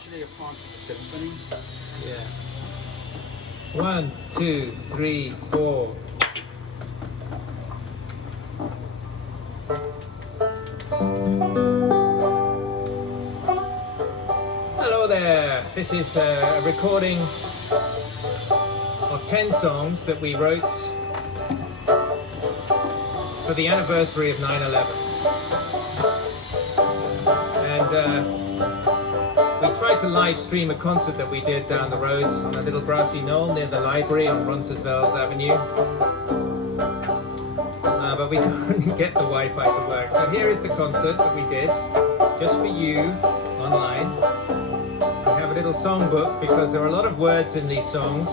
actually a part of the symphony. Yeah. 1, 2, 3, 4. Hello there. This is a recording of 10 songs that we wrote for the anniversary of 9/11. And we tried to live stream a concert that we did down the road on a little grassy knoll near the library on Roncesvalles Avenue. But we couldn't get the Wi-Fi to work. So here is the concert that we did, just for you, online. We have a little songbook because there are a lot of words in these songs.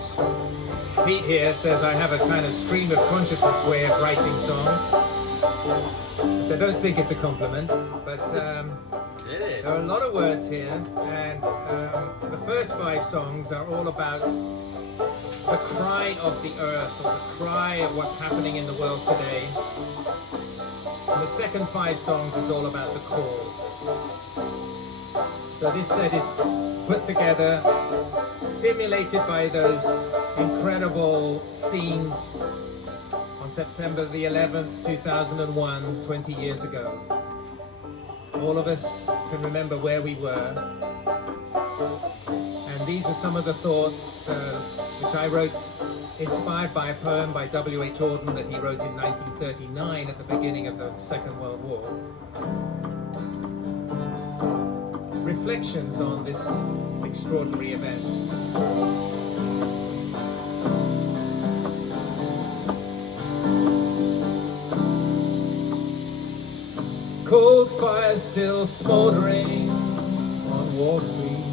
Pete here says I have a kind of stream of consciousness way of writing songs, which I don't think is a compliment, but It is. there are a lot of words here, and the first 5 songs are all about the cry of the earth, or the cry of what's happening in the world today. And the second 5 songs is all about the call. So this set is put together, stimulated by those incredible scenes on September the 11th, 2001, 20 years ago. All of us can remember where we were. And these are some of the thoughts which I wrote, inspired by a poem by W.H. Auden that he wrote in 1939 at the beginning of the Second World War. Reflections on this extraordinary event. Cold fire still smoldering on Wall Street,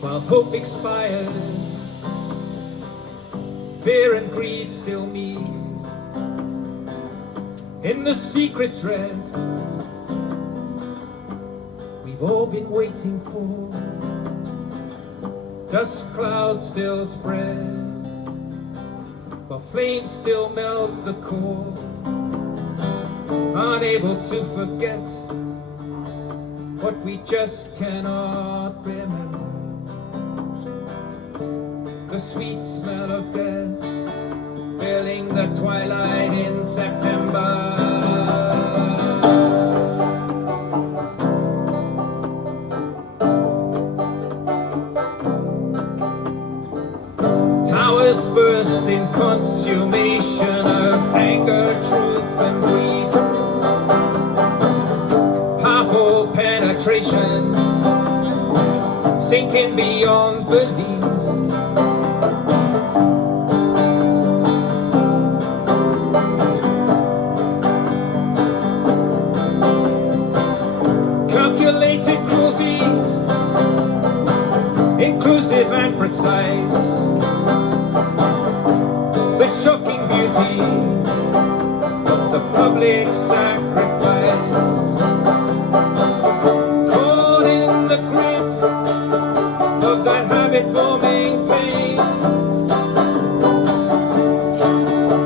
while hope expires, fear and greed still meet in the secret dread we've all been waiting for. Dust clouds still spread, while flames still melt the core, unable to forget what we just cannot remember. The sweet smell of death filling the twilight in September. Towers burst in consummation of anger, truth, and greed. Powerful penetrations sinking beyond belief. Calculated cruelty, inclusive and precise. The shocking beauty of the public sacrifice. Caught in the grip of that habit-forming pain.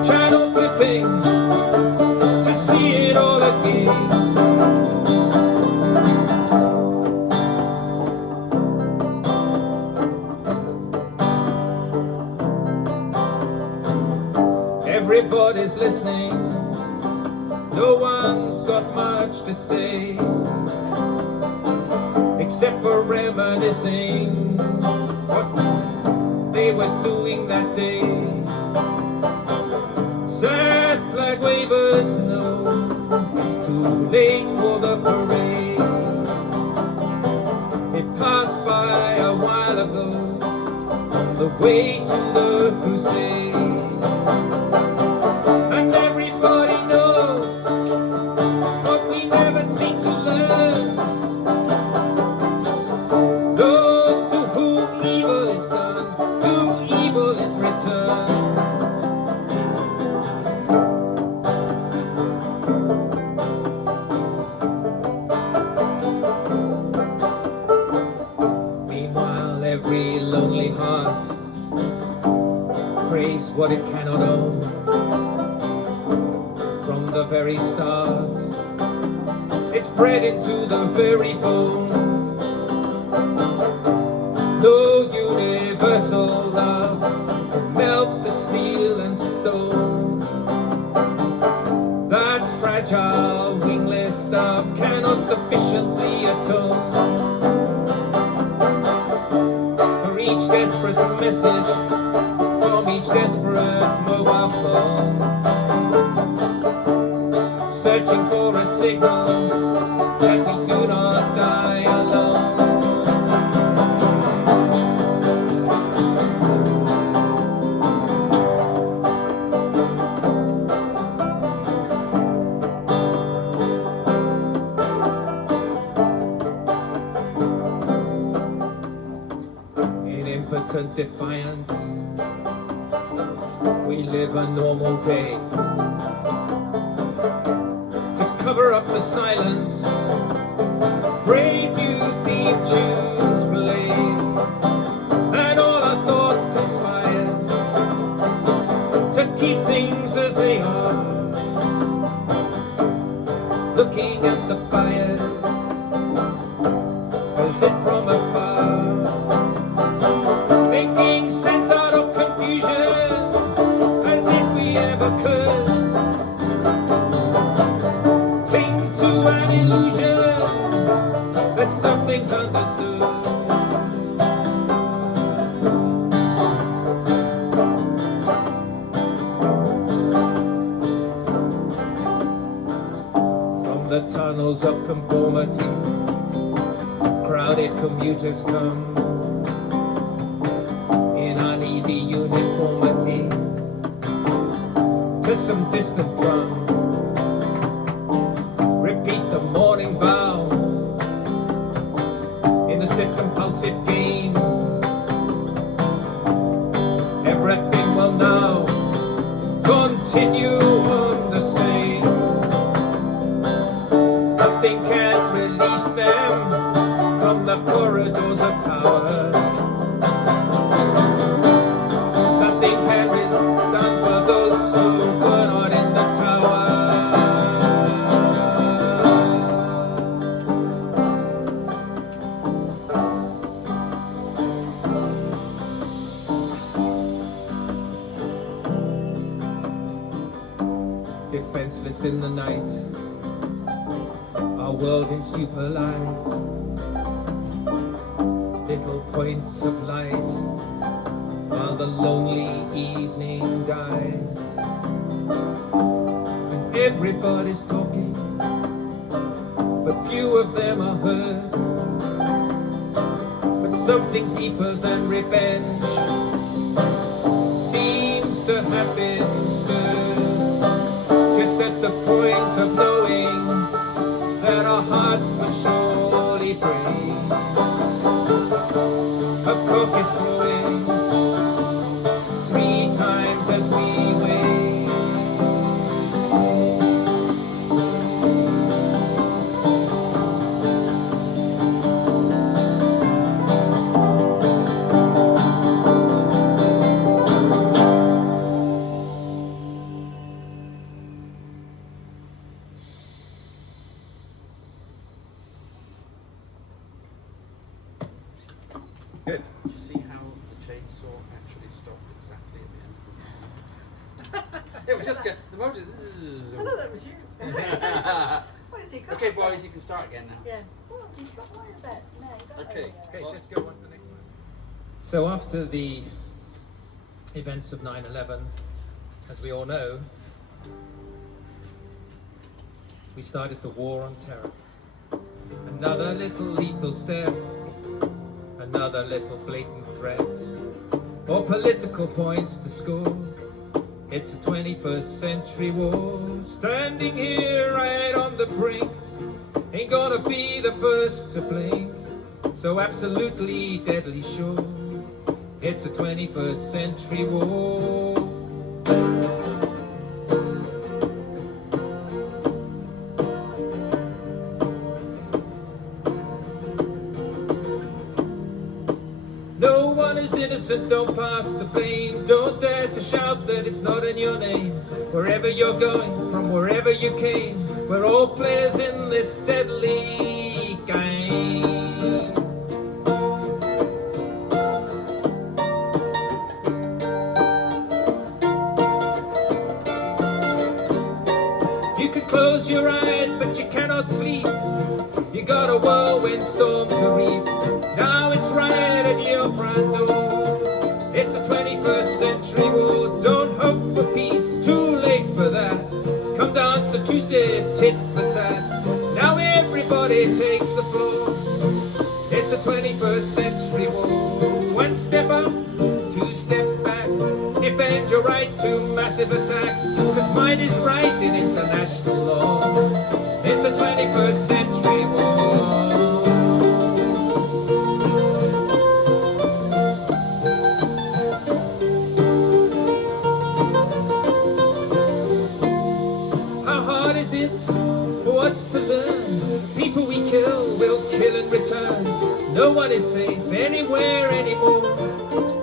Channel flipping to see it all again. Everybody's listening, no one's got much to say, except for reminiscing what they were doing that day. Sad flag wavers know it's too late for the parade. It passed by a while ago on the way to the crusade. And everybody knows what we never seem to learn. Those to whom evil is done, to evil is returned. Meanwhile, every lonely heart craves what it cannot own. From the very start, it's bred into the very bone. No universal love can melt the steel and stone. That fragile wingless dove cannot sufficiently atone for each desperate message from each desperate mobile phone, searching for a signal that we do not die alone. In impotent defiance, we live a normal day to cover up the silence. Brave new theme tunes play, and all our thought conspires to keep things as they are. Looking at the fires as if from afar, making sense out of confusion as if we ever could. Cling to an illusion that something's understood. From the tunnels of conformity, crowded commuters come in uneasy uniformity to some distant drum. Repeat the morning vow in the stiff compulsive game. Everything will now continue on the same. Nothing can release them from the corridors of power. Nothing can be done for those who were not in the tower. Defenseless in the night, our world in stupor lies. Little points of light while the lonely evening dies. And everybody's talking, but few of them are heard. But something deeper than revenge seems to have been stirred, just at the point of knowing that our hearts must surely break. A cock is crowing 3 times as we wait. Good. Did you see how the chainsaw actually stopped exactly at the end of the song? It was just the motor. I thought that was you. What is he? Okay, boys, you can start again now. Yeah. What is that? No, you got Okay. Okay, Well, just go on to the next one. So after the events of 9/11, as we all know, we started the war on terror. Another little lethal step, another little blatant threat, or political points to score. It's a 21st century war, standing here right on the brink. Ain't gonna be the first to blink, so absolutely deadly sure. It's a 21st century war. No one is innocent, don't pass the blame. Don't dare to shout that it's not in your name. Wherever you're going, from wherever you came, we're all players in this deadly got a whirlwind storm to read. Now it's right at your front door. It's a 21st century war. Don't hope for peace, too late for that. Come dance the two-step tit for tat. Now everybody takes the floor. It's a 21st century war. One step up, two steps back. Defend your right to massive attack. Cause might is right in international law. It's a 21st century war. How hard is it? What's to learn? People we kill will kill in return. No one is safe anywhere anymore.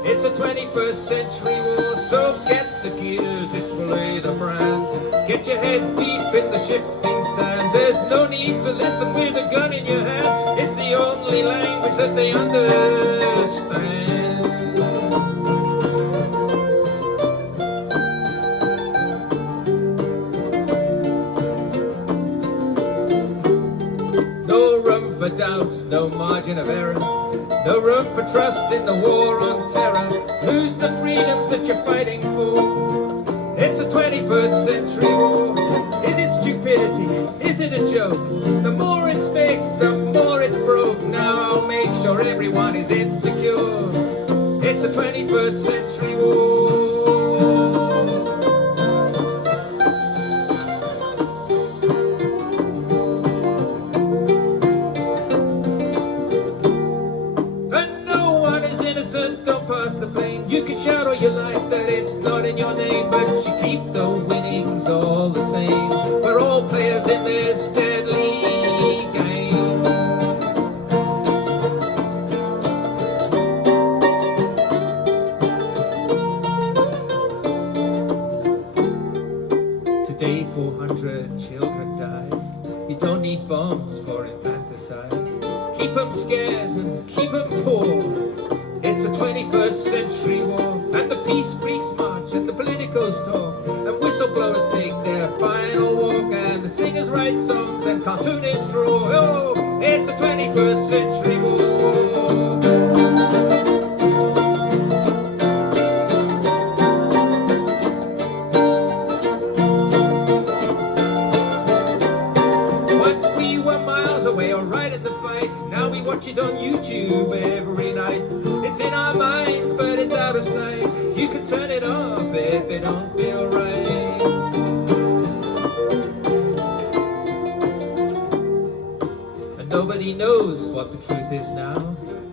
It's a 21st century war. So get the gear, display the brand. Get your head deep in the shifting sand. There's no need to listen with a gun in your hand. It's the only language that they understand. No room for doubt, no margin of error. No room for trust in the war on terror. Lose the freedoms that you're fighting for. It's a 21st century war. Is it stupidity? Is it a joke? The more it's fixed, the more it's broke. Now make sure everyone is insecure. It's a 21st century war. Don't pass the blame. You can shout all your life that it's not in your name, but you keep the winnings all the same. We're all players in this deadly game. Today 400 children died. You don't need bombs for infanticide. Keep them scared and keep them poor. It's a 21st century war. And the peace freaks march and the politicos talk. And whistleblowers take their final walk. And the singers write songs and cartoonists draw. Oh, it's a 21st century war. Once we were miles away or right in the fight. Now we watch it on YouTube every night. It's in our minds, but it's out of sight. You can turn it off if it don't feel right. And nobody knows what the truth is now.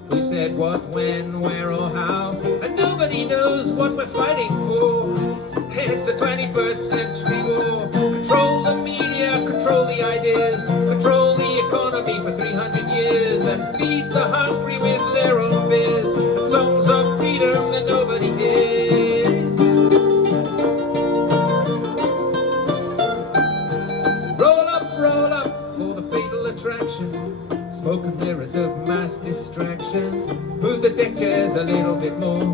Who said what, when, where, or how. And nobody knows what we're fighting for. It's the 21st century war. Control the media, control the ideas. Control the economy for 300 years. And feed the hungry with their own beers. And songs of freedom that nobody hears. Roll up for the fatal attraction. Smoke and mirrors of mass distraction. Move the deck chairs a little bit more.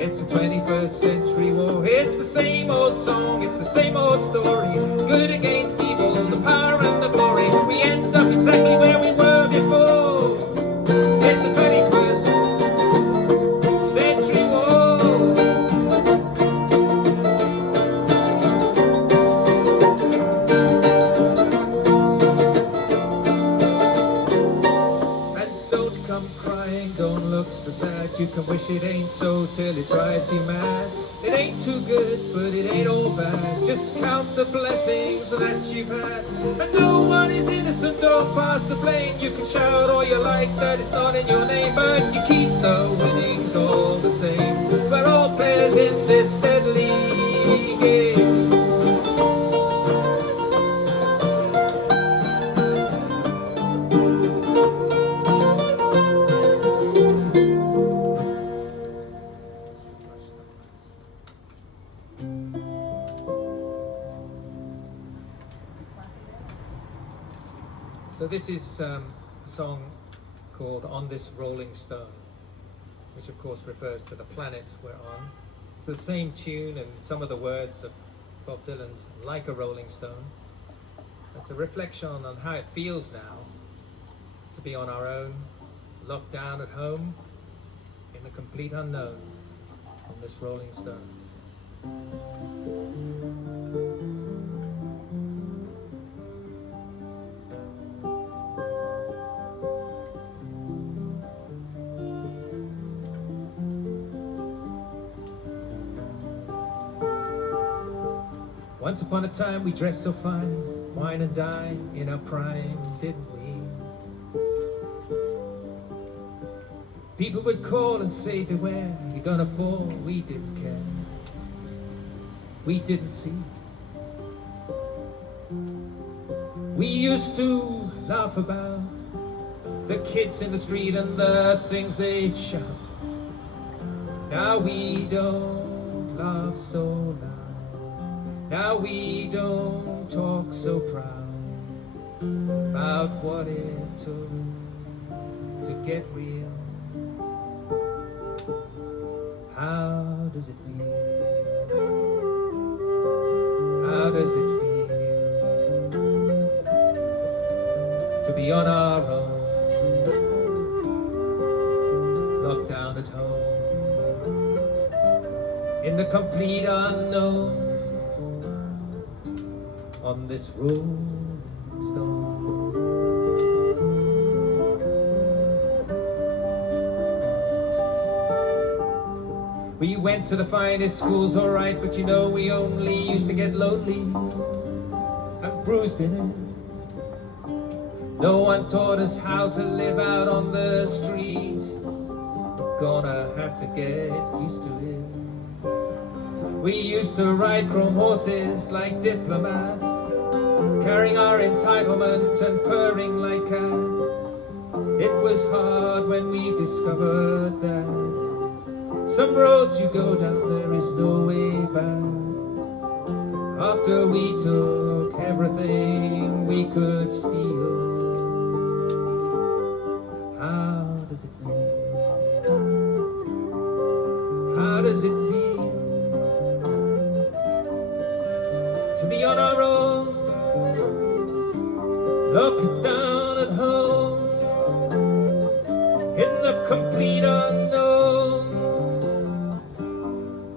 It's the 21st century war. It's the same old song, it's the same old story. Good against evil, the power and the glory. We end up exactly where we were before. It's the 21st century war. And don't come crying, don't look so sad. You can wish it ain't so till it drives you mad. It ain't too good, but it ain't all bad. Just count the blessings that you've had. And no one is innocent, don't pass the blame. You can shout all you like that it's not in your name, but you keep the winnings all the same. We're all players in this deadly game. So this is a song called On This Rolling Stone, which of course refers to the planet we're on. It's the same tune and some of the words of Bob Dylan's Like a Rolling Stone. It's a reflection on how it feels now to be on our own, locked down at home, in the complete unknown, on this rolling stone. Once upon a time we dressed so fine, wine and dine in our prime, didn't we? People would call and say, beware, you're gonna fall. We didn't care. We didn't see. We used to laugh about the kids in the street and the things they'd shout. Now we don't laugh so loud. Now we don't talk so proud about what it took to get real. How does it feel? How does it feel to be on our own, locked down at home, in the complete unknown, on this rolling stone? We went to the finest schools, alright, but you know we only used to get lonely and bruised in it. No one taught us how to live out on the street. Gonna have to get used to it. We used to ride chrome horses like diplomats, carrying our entitlement and purring like cats. It was hard when we discovered that some roads you go down, there is no way back. After we took everything we could steal, how does it feel? How does it feel to be on our own, locked down at home, in the complete unknown,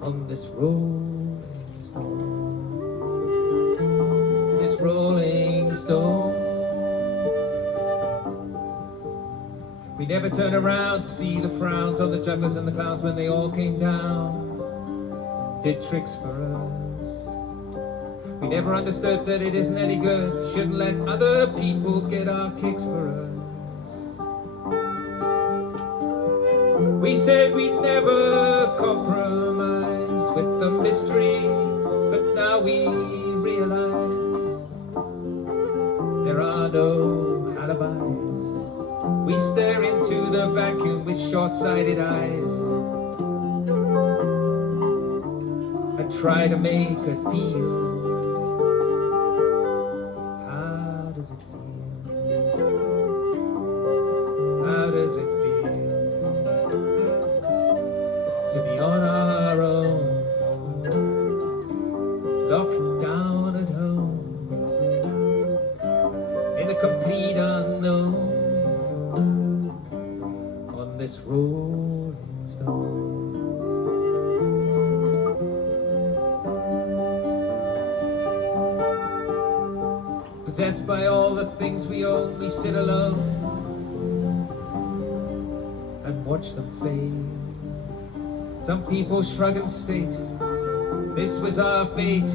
on this rolling stone, this rolling stone. We never turned around to see the frowns on the jugglers and the clowns when they all came down, did tricks for us. We never understood that it isn't any good, shouldn't let other people get our kicks for us. We said we'd never compromise with the mystery, but now we realize there are no alibis. We stare into the vacuum with short-sighted eyes and try to make a deal. How does it feel? How does it feel to be on our own, locked down at home, in the complete unknown, on this rolling stone? Possessed by all the things we own, we sit alone and watch them fade. Some people shrug and state, this was our fate,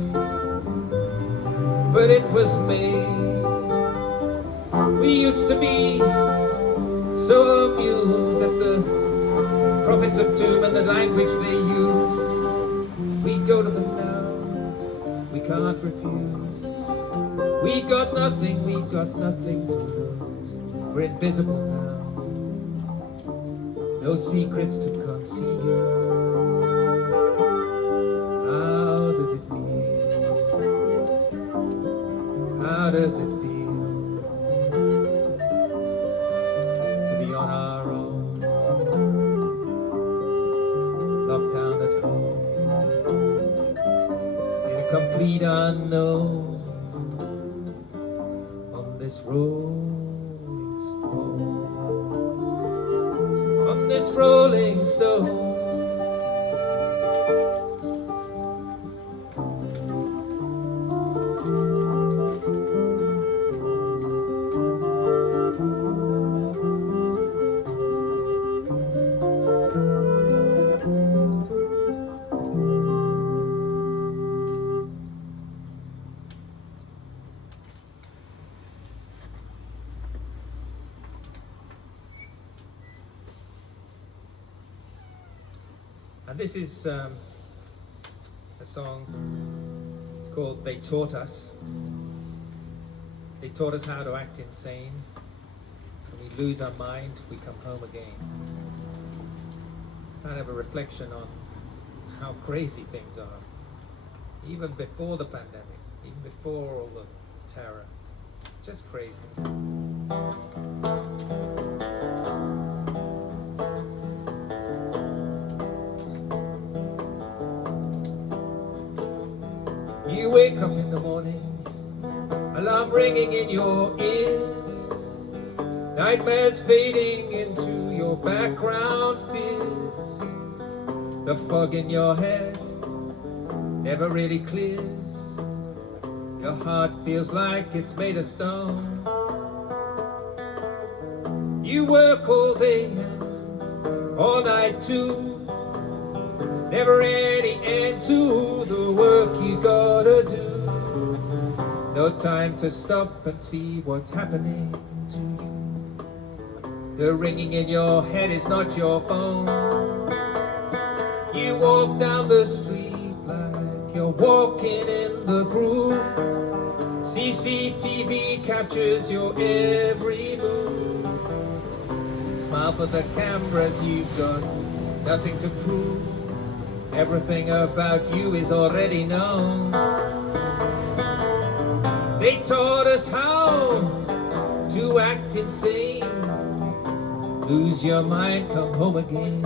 but it was made. We used to be so amused at the prophets of doom and the language they used. We go to them now, we can't refuse. We got nothing, we've got nothing to lose. We're invisible now, no secrets to conceal. How does it feel? How does it feel to be on our own, locked down at home, in a complete unknown, on this rolling stone? on this rolling stone. And this is a song, it's called They Taught Us. They taught us how to act insane. When we lose our mind, we come home again. It's kind of a reflection on how crazy things are. Even before the pandemic, even before all the terror. Just crazy. You wake up in the morning, alarm ringing in your ears, nightmares fading into your background fears. The fog in your head never really clears. Your heart feels like it's made of stone. You work all day and all night too. Never any end to the work you gotta do. No time to stop and see what's happening to you. The ringing in your head is not your phone. You walk down the street like you're walking in the groove. CCTV captures your every move. Smile for the cameras, you've got nothing to prove. Everything about you is already known. They taught us how to act insane. Lose your mind, come home again.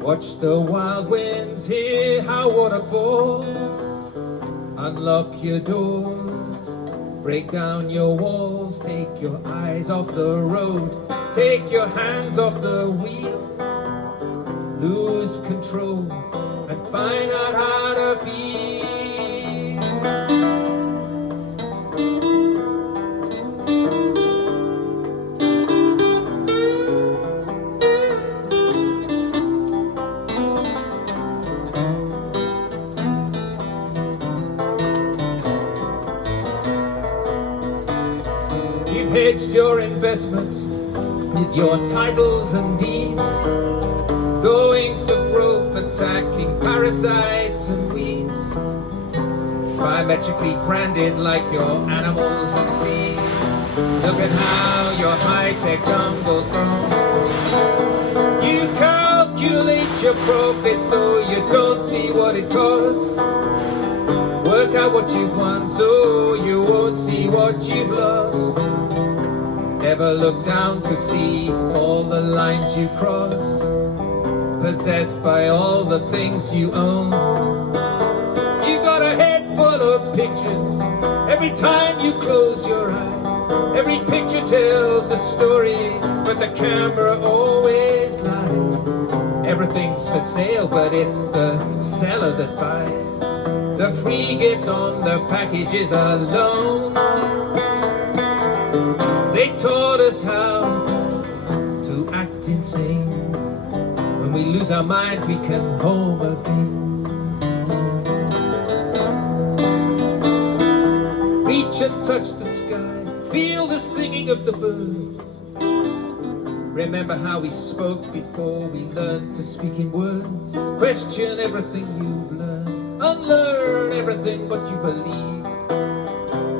Watch the wild winds, hear how water falls. Unlock your doors, break down your walls. Take your eyes off the road, take your hands off the wheel. Lose control and find out how to feel. You've hedged your investments with your titles and deeds, going for growth, attacking parasites and weeds, biometrically branded like your animals and seeds. Look at how your high-tech jungle's grown. You calculate your profit so you don't see what it costs. Work out what you've won so you won't see what you've lost. Never look down to see all the lines you cross. Possessed by all the things you own. You got a head full of pictures. Every time you close your eyes, every picture tells a story, but the camera always lies. Everything's for sale, but it's the seller that buys. The free gift on the package is a loan. They taught us how to act insane. When we lose our minds, we come home again. Reach and touch the sky, feel the singing of the birds. Remember how we spoke before we learned to speak in words. Question everything you've learned, unlearn everything what you believe.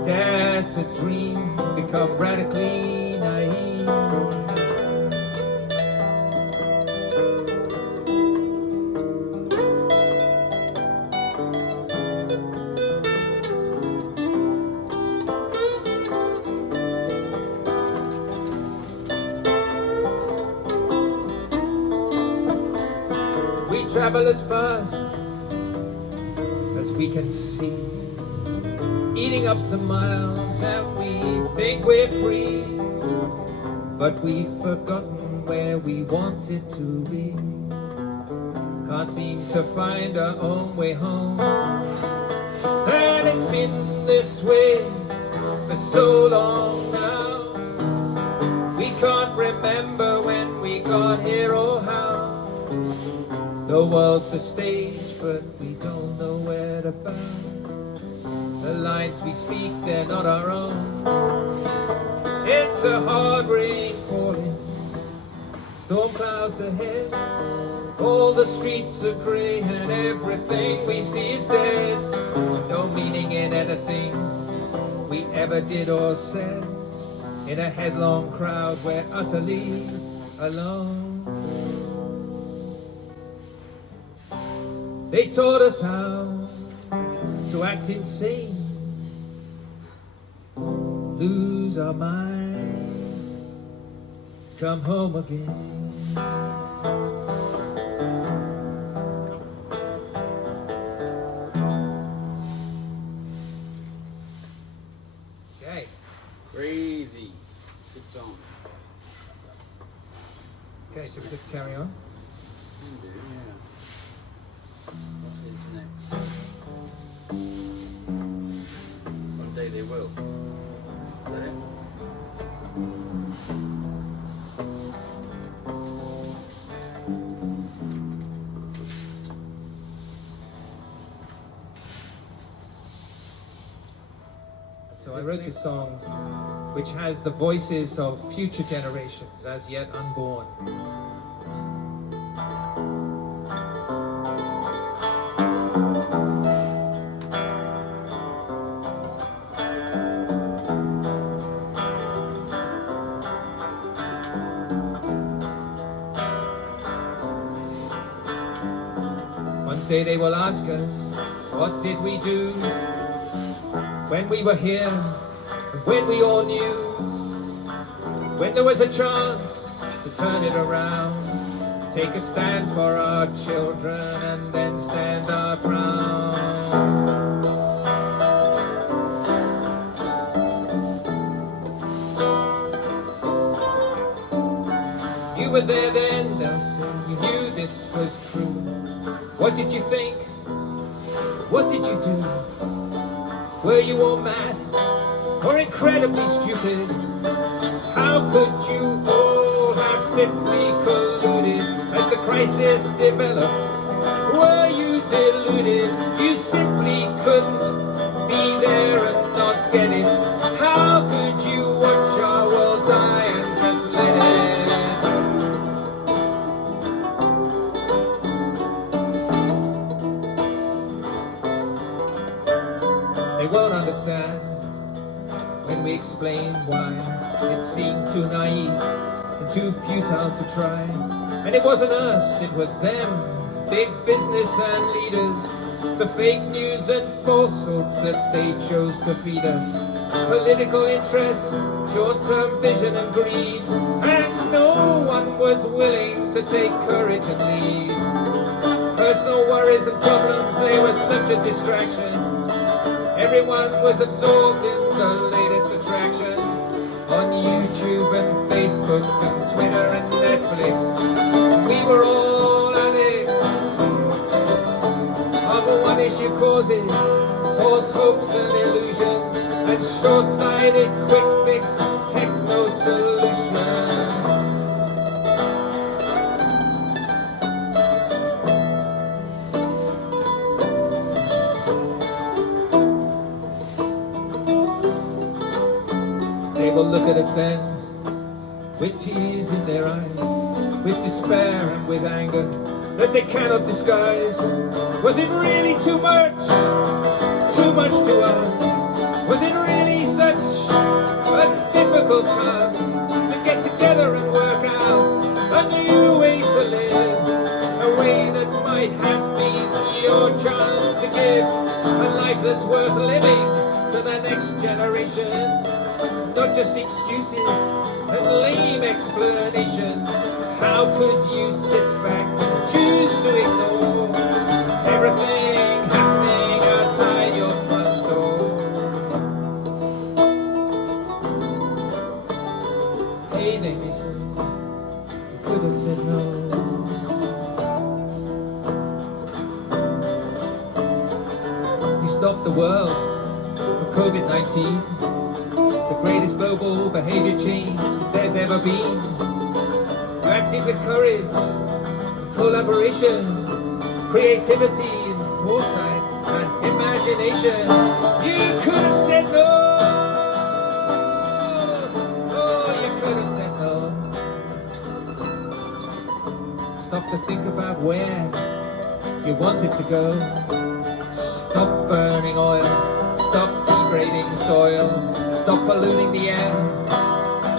Dare to dream, become radically naive. We travel as fast as we can see. eating up the miles, and we think we're free, but we've forgotten where we wanted to be. Can't seem to find our own way home, and it's been this way for so long now. We can't remember when we got here or how. The world's a stage, but we don't know where to bow. The lines we speak, they're not our own. It's a hard rain falling, storm clouds ahead. All the streets are grey and everything we see is dead. No meaning in anything we ever did or said. In a headlong crowd we're utterly alone. They taught us how to act insane, lose our mind, come home again. Okay. Crazy. Good song. Okay, should we just carry on? Can do, yeah. What is next? One day they will. Is that it? So I wrote this song which has the voices of future generations as yet unborn. One day they will ask us, what did we do when we were here, when we all knew, when there was a chance to turn it around, take a stand for our children and then stand our ground. You were there then, they'll say, you knew this was true. What did you think? What did you do? Were you all mad or incredibly stupid? How could you all have simply colluded as the crisis developed? Were you deluded? You simply couldn't be there and not get it. How could you watch our world die and just let it? They won't understand when we explain why it seemed too naive and too futile to try. And it wasn't us, it was them, big business and leaders, the fake news and false hopes that they chose to feed us. Political interests, short-term vision and greed, and no one was willing to take courage and lead. Personal worries and problems, they were such a distraction. Everyone was absorbed in the latest attraction on YouTube and Facebook and Twitter and Netflix. We were all addicts of one-issue causes, false hopes and illusions, and short-sighted quick-fix techno solutions. They will look at us then, with tears in their eyes, with despair and with anger that they cannot disguise. Was it really too much to us? Was it really such a difficult task to get together and work out a new way to live, a way that might have been your chance to give a life that's worth living to the next generations? Not just excuses and lame explanations. How could you sit back and choose to ignore everything happening outside your front door? for COVID-19, the greatest global behavior change that there's ever been. You acted with courage, collaboration, creativity, and foresight, and imagination. You could have said no. Oh, you could have said no. Stop to think about where you wanted to go. Stop burning oil. Stop degrading soil. Stop polluting the air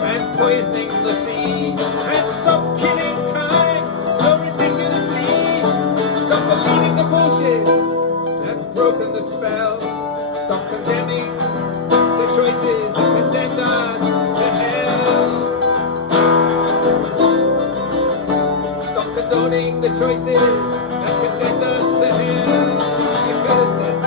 and poisoning the sea. And stop killing time so ridiculously. Stop believing the bullshit and broken the spell. Stop condemning the choices that condemned us to hell. Stop condoning the choices that condemned us to hell. You could have said.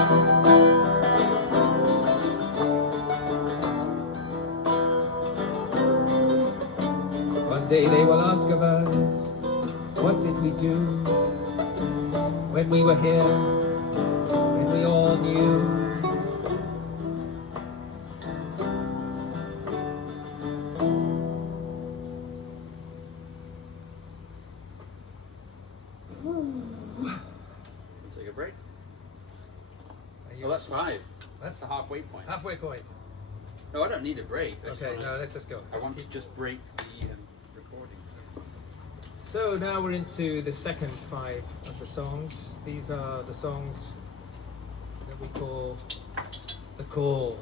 One day they will ask of us, what did we do when we were here, when we all knew? Take a break. Are you- Well, that's 5. That's That's the halfway point. halfway point. No, I don't need a break. I just Okay, wanna- no, let's just go. I want to just break the recording. So now we're into the second 5 of the songs. These are the songs that we call The Call.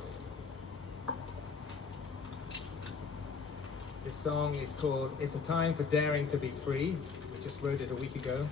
This song is called It's a Time for Daring to Be Free. We just wrote it a week ago.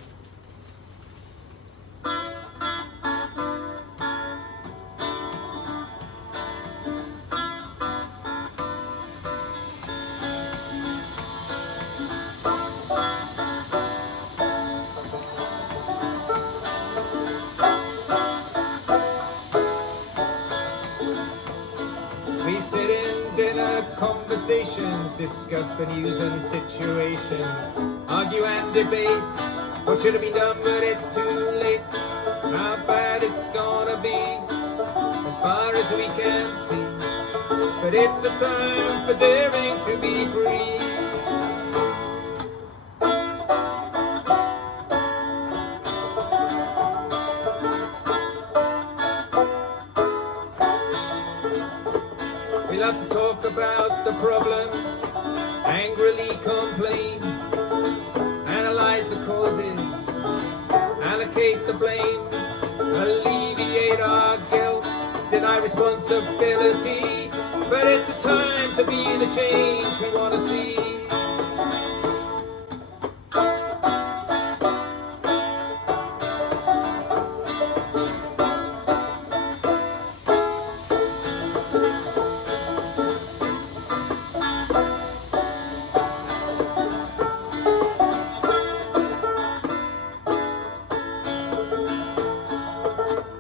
We sit in dinner conversations, discuss the news and situations, argue and debate what should have been done, but it's too late. How bad it's gonna be, as far as we can see. But it's a time for daring to be free. We love to talk about the problems, angrily complain, analyze the causes, allocate the blame, alleviate our guilt, deny responsibility. But it's a time to be the change we want to see.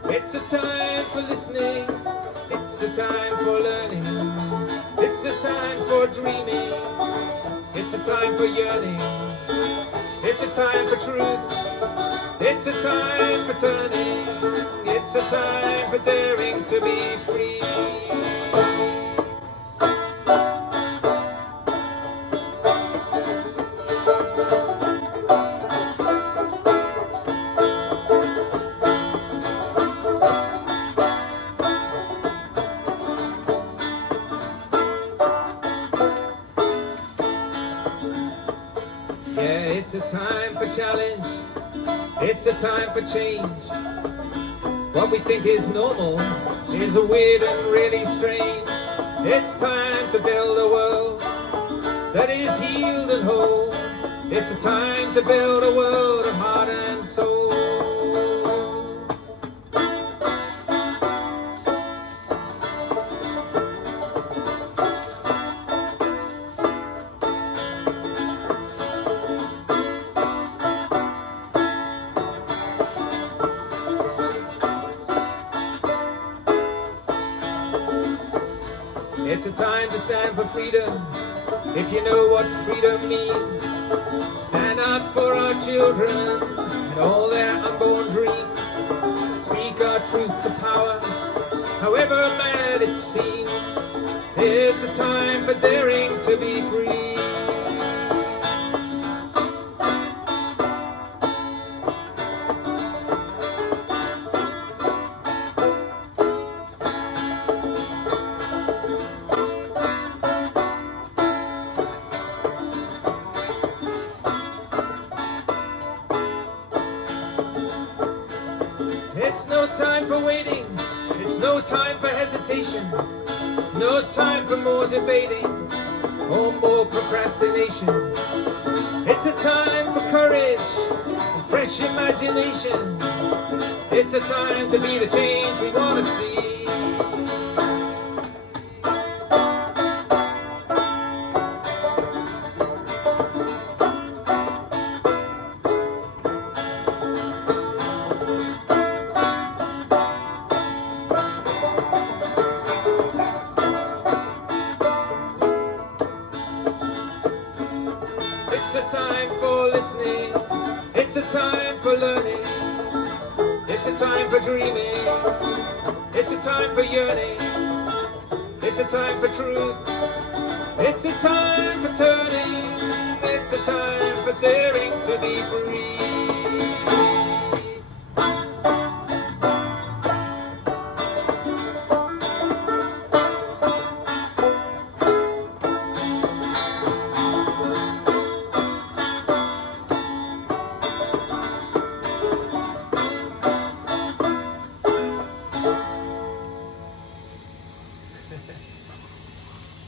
It's a time for listening, it's a time for learning, it's a time for dreaming, it's a time for yearning, it's a time for truth, it's a time for turning, it's a time for daring to be free. Yeah, it's a time for challenge, it's a time for change. What we think is normal is weird and really strange. It's time to build a world that is healed and whole. It's a time to build a world of heart and soul. It's a time to stand for freedom, if you know what freedom means. Stand up for our children and all their unborn dreams. Speak our truth to power, However mad it seems, it's a time for daring to be free. It's no time for waiting, it's no time for hesitation, no time for more debating or more procrastination. It's a time for courage and fresh imagination. It's a time to be the change we want to see. It's a time for listening, it's a time for learning, it's a time for dreaming, it's a time for yearning, it's a time for truth, it's a time for turning, it's a time for daring to be free.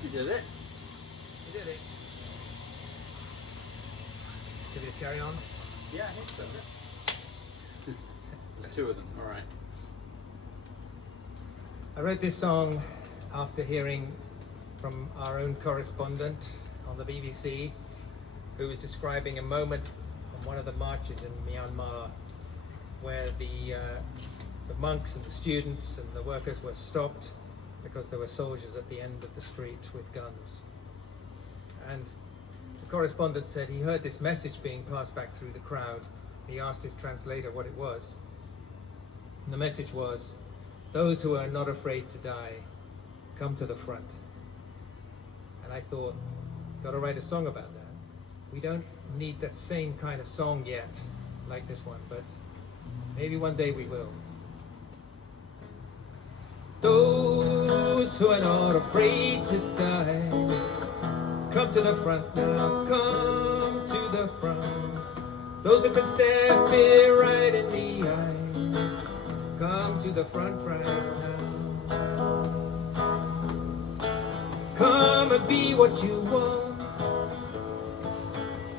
You did it. You did it. Should we just carry on? Yeah, I think so. There's two of them. All right. I wrote this song after hearing from our own correspondent on the BBC, who was describing a moment on one of the marches in Myanmar where the monks and the students and the workers were stopped because there were soldiers at the end of the street with guns. And the correspondent said he heard this message being passed back through the crowd. He asked his translator what it was. And the message was, "Those who are not afraid to die, come to the front." And I thought, got to write a song about that. We don't need the same kind of song yet, like this one, but maybe one day we will. Those who are not afraid to die, come to the front now, come to the front. Those who can stare fear right in the eye, come to the front right now. Come and be what you want,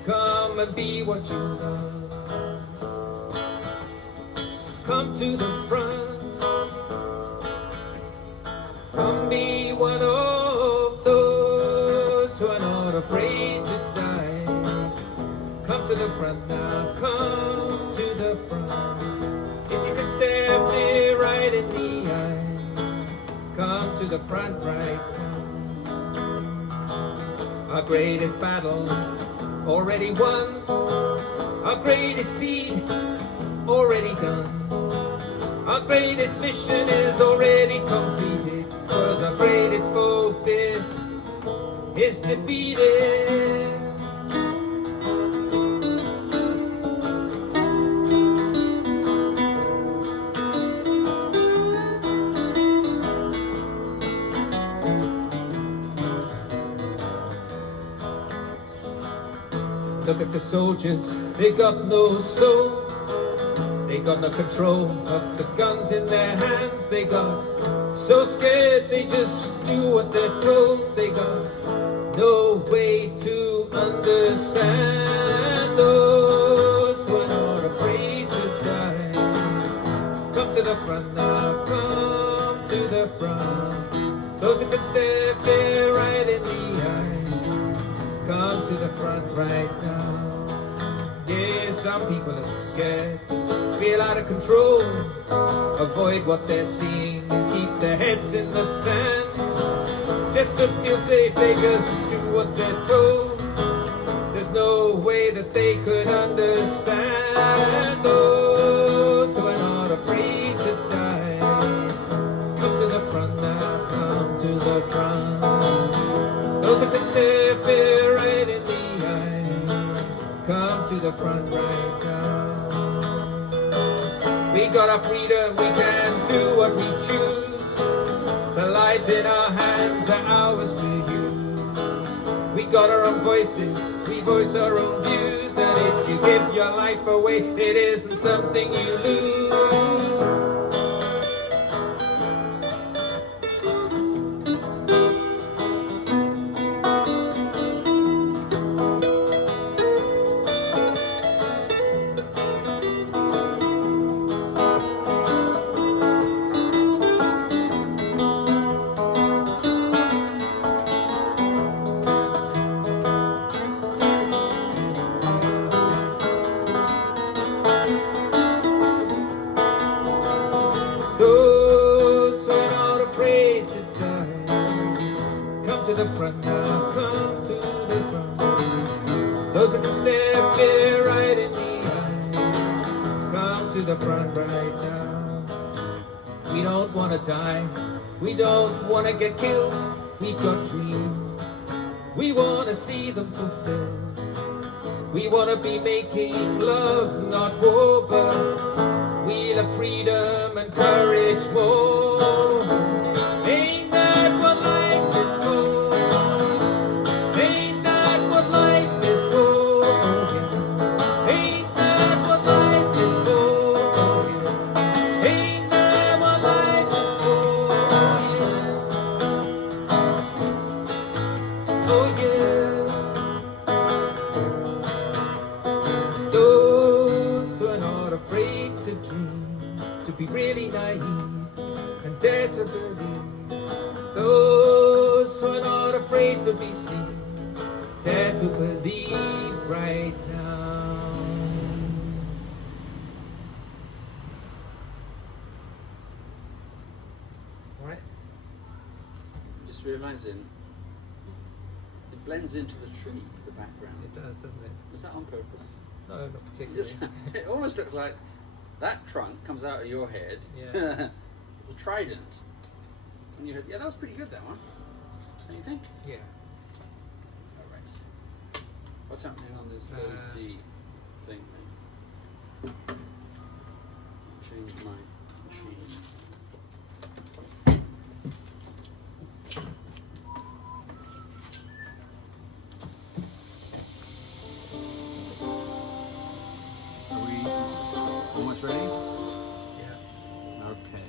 come and be what you love. Come to the front. Come be one of those who are not afraid to die. Come to the front now, come to the front. If you can stare fear right in the eye, come to the front right now. Our greatest battle already won, our greatest deed already done. Our greatest mission is already completed, 'cause our greatest foe fear is defeated. Look at the soldiers, they got no soul. They got no control of the guns in their hands. They got so scared they just do what they're told. They got no way to understand those who are not afraid to die. Come to the front now, come to the front. Those who can stare fear right in the eye, come to the front right now. Yeah, some people are scared, feel out of control, avoid what they're seeing and keep their heads in the sand. Just to feel safe, they just do what they're told. There's no way that they could understand those who are not afraid to die. Come to the front now, come to the front. Those who can stare fear right in the eye, come to the front right now. We got our freedom, we can do what we choose. The lives in our hands are ours to use. We got our own voices, we voice our own views. And if you give your life away, it isn't something you lose. Those who are not afraid to die, come to the front now, come to the front. Those who can stare fear right in the eye, come to the front right now. We don't want to die, we don't want to get killed. We've got dreams, we want to see them fulfilled. We want to be making love, not war, but wheel of freedom and courage more. Ain't that what life is for? Ain't that what life is for? Yeah. Ain't that what life is for? Yeah. Ain't that what life is for? Yeah. Oh yeah. Those who are not afraid to dream, to be really naive and dare to believe. Those who are not afraid to be seen, dare to believe right now. Alright? Just realising it blends into the tree, the background. It does, doesn't it? Was that on purpose? No, not particularly. It almost looks like that trunk comes out of your head. Yeah. It's a trident. And you head, yeah, that was pretty good, that one. Don't you think? Yeah. All right. What's happening on this low D thing then? Change my machine. Are we almost ready? Yeah. Okay.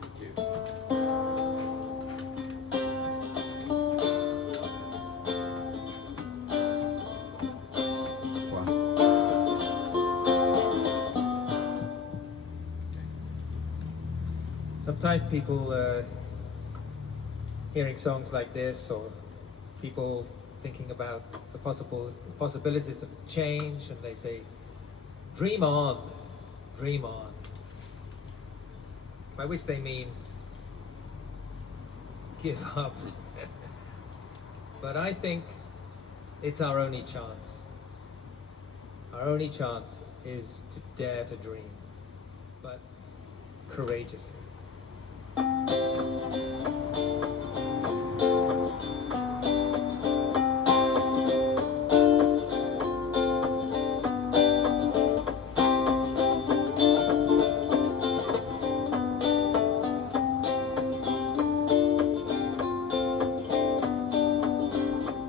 Thank you. Wow. Sometimes people hearing songs like this, or people thinking about the possibilities of change, and they say, dream on, dream on. By which they mean, give up. But I think it's our only chance. Our only chance is to dare to dream, but courageously.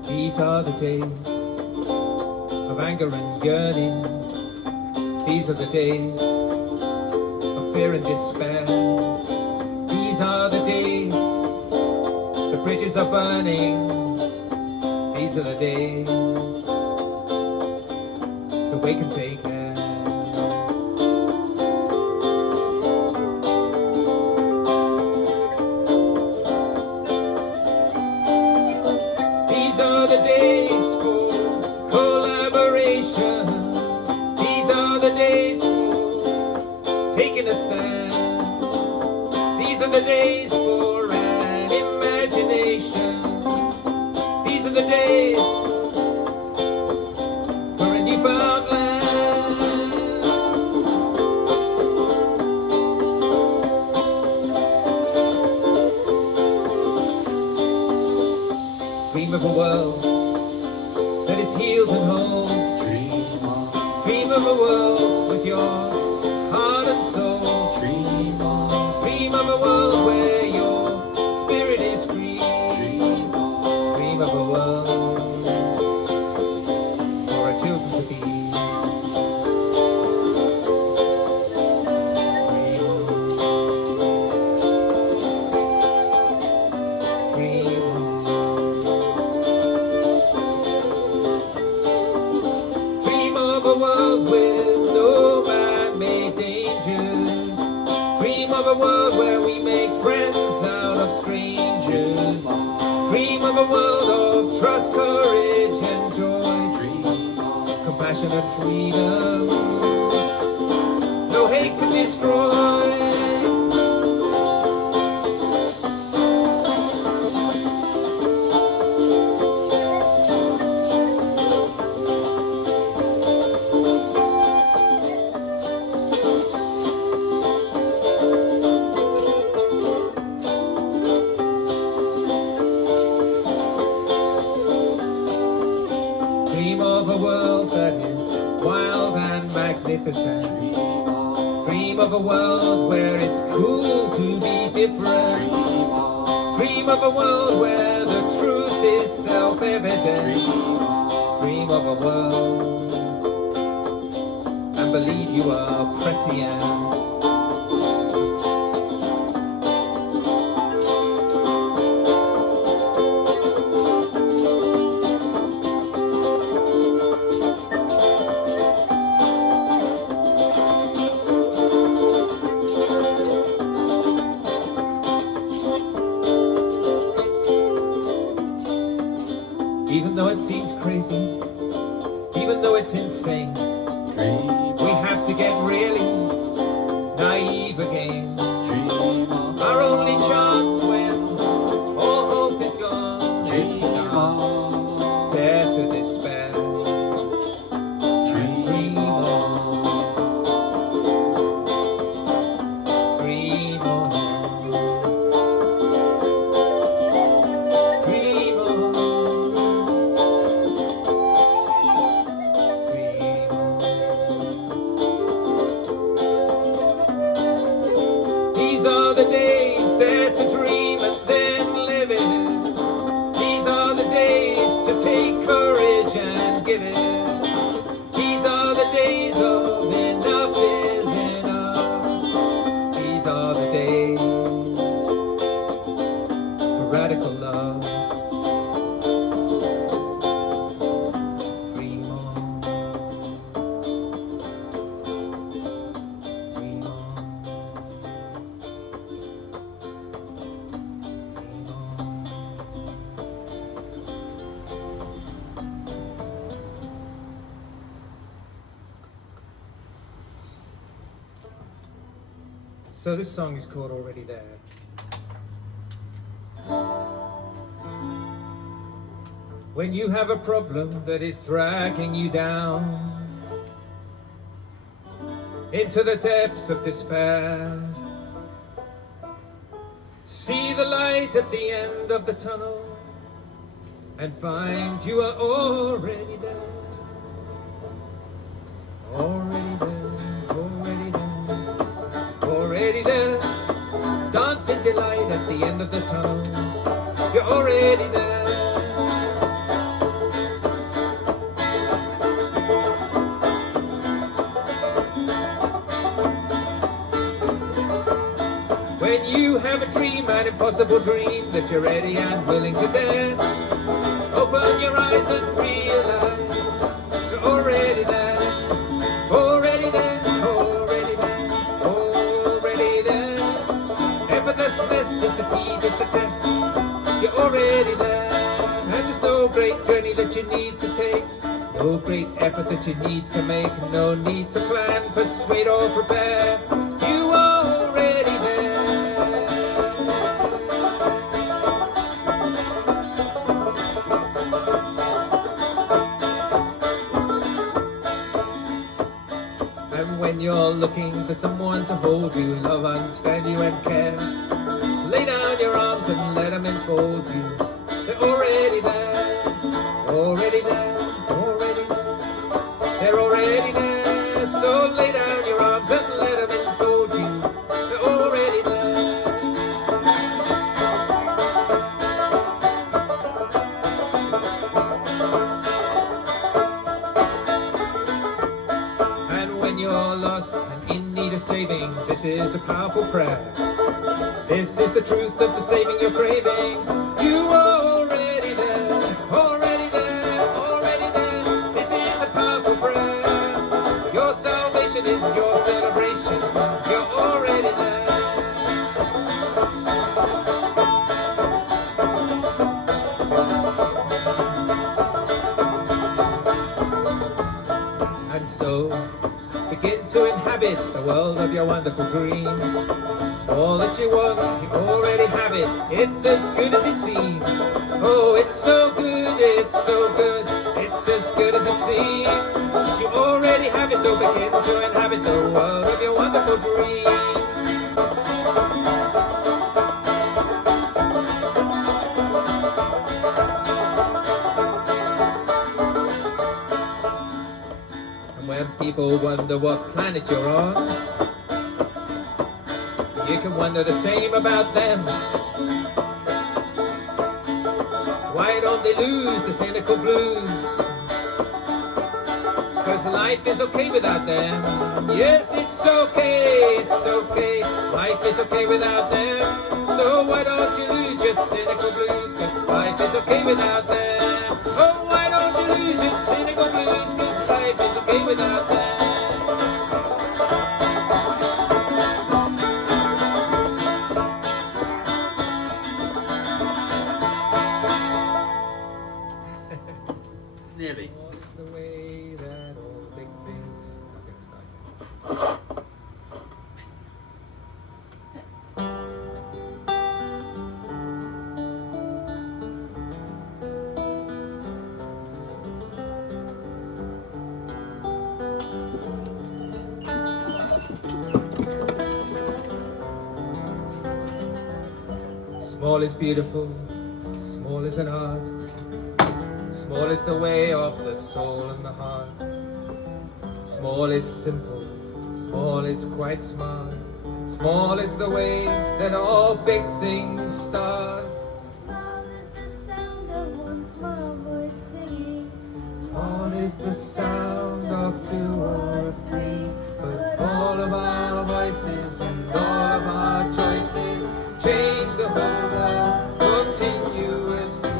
These are the days of anger and yearning. These are the days of fear and despair. These are the days the bridges are burning. These are the days to wake and take care. These are the days for collaboration. These are the days for taking a stand. These are the days for an imagination. These are the days for a newfound land. of a world where we make friends out of strangers. Dream of a world of trust, courage and joy. Dream of compassionate freedom. No hate can destroy. Dream of a world that is wild and magnificent. Dream of a world where it's cool to be different. Dream of a world where the truth is self-evident. Dream of a world and believe you are prescient. Even though it seems crazy, even though it's insane, we have to get really naive again. Our only chance when all hope is gone is to not dare to despair. Dream on, dream on, dream on. These are the days, dare to dream and then live it. These are the days to take courage and give it. These are the days of enough is enough. These are the days for radical love. Dream on. Dream on. So this song is called Already There. When you have a problem that is dragging you down into the depths of despair, see the light at the end of the tunnel and find you are already there. Already there, already there, already there. Dance in delight at the end of the tunnel. You're already there. When you have a dream, an impossible dream that you're ready and willing to dare, open your eyes and realize you're already there. Already there, already there, already there. Effortlessness is the key to success. You're already there. And there's no great journey that you need to take, no great effort that you need to make, no need to plan, persuade or prepare. You are already there. And when you're looking for someone to hold you, love, understand you and care, lay down your arms and let them enfold you. They're already there, already there, already there. They're already there, so lay down your arms and let them enfold you. They're already there. And when you're lost and in need of saving, this is a powerful prayer. This is the truth of the saving you're craving. You are already there, already there, already there. This is a powerful prayer. Your salvation is your celebration. You're already there. inhabit the world of your wonderful dreams. All that you want, you already have it. It's as good as it seems. Oh, it's so good, it's so good. It's as good as it seems. You already have it, so begin to inhabit the world of your wonderful dreams. When people wonder what planet you're on, you can wonder the same about them. Why don't they lose the cynical blues? Cause life is okay without them. Yes, it's okay, it's okay. Life is okay without them. So why don't you lose your cynical blues? Cause life is okay without them. Oh, why don't you lose your cynical blues? Cause life is okay without them. Nearly. What's the way that all big things... I'm gonna start. Small is beautiful, small is an art. Small is the way of the soul and the heart. Small is simple, small is quite smart. Small is the way that all big things start. Small is the sound of one small voice singing. Small is the sound of two or three, but all of our voices and all of our choices change the whole world continuously.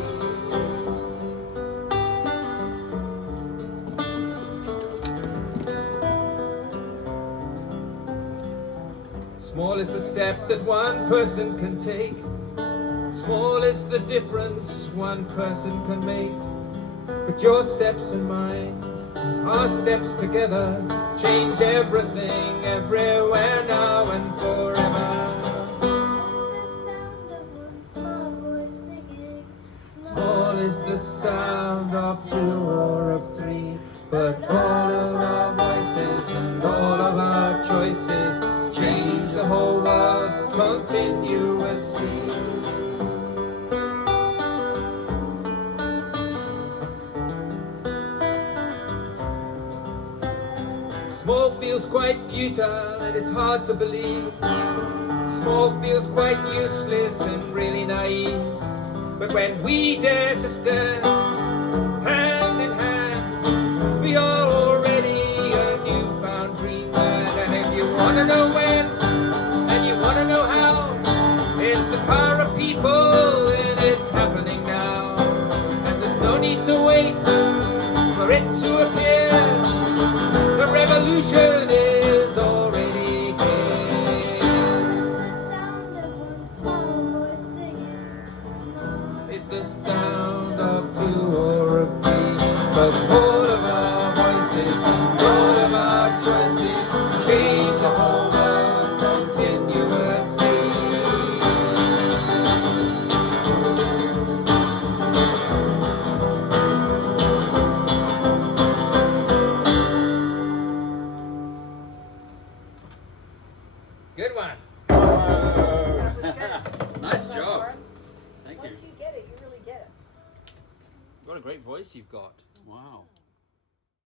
Small is the step that one person can take. Small is the difference one person can make. But your steps and mine, our steps together, change everything, everywhere, now and forever. Small is the sound of two or of three, but all of our voices and all of our choices change the whole world continuously. Small feels quite futile and it's hard to believe. Small feels quite useless and really naive. But when we dare to stand hand in hand, we are already a newfound dreamland. And if you want to know when, and you want to know how, it's the power of people and it's happening now. And there's no need to wait for it to appear. The revolution is already here. It's the sound of two or of three, but all of our voices and all of our choices change the whole world continuously. Good one. That was good. Nice Well, job. Warren, Thank you. once you get it, you really get it. What a great voice you've got. Wow.